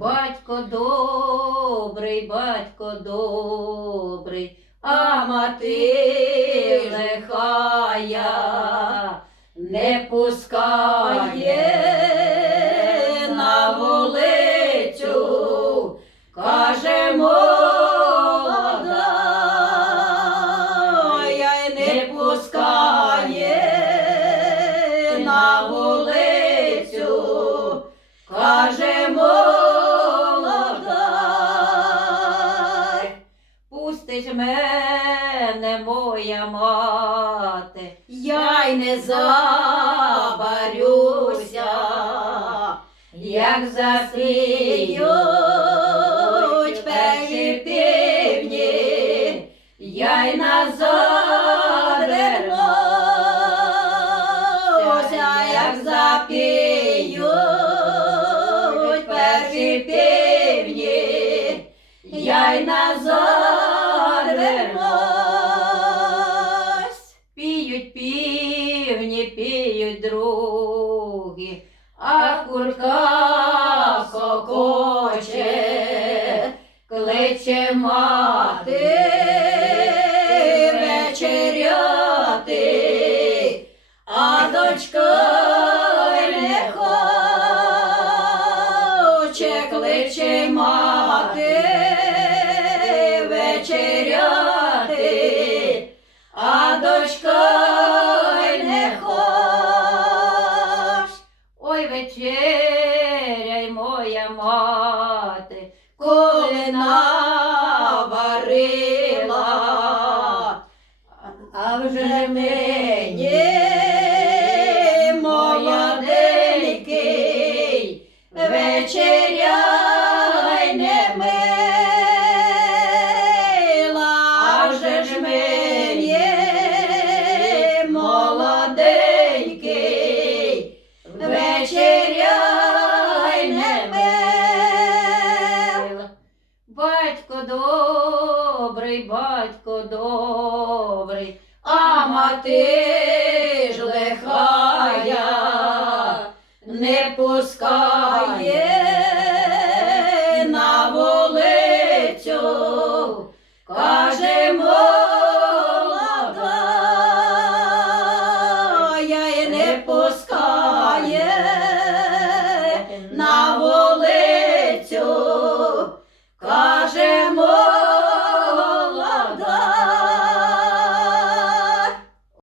Батько добрий, батько добрий, а мати лихая не пускає пустить мене моя мати, я й не забарюся, як запіють перші півні, я й назад вернуся, як запіють перші півні, я й назад піють а курка кокоче, кличе мати а дочка не хоче, кличе мати вечеряй не мила, а вже ж мені молоденький, вечеряй не мила. Батько добрий, батько добрий, а мати ж лихая не пускає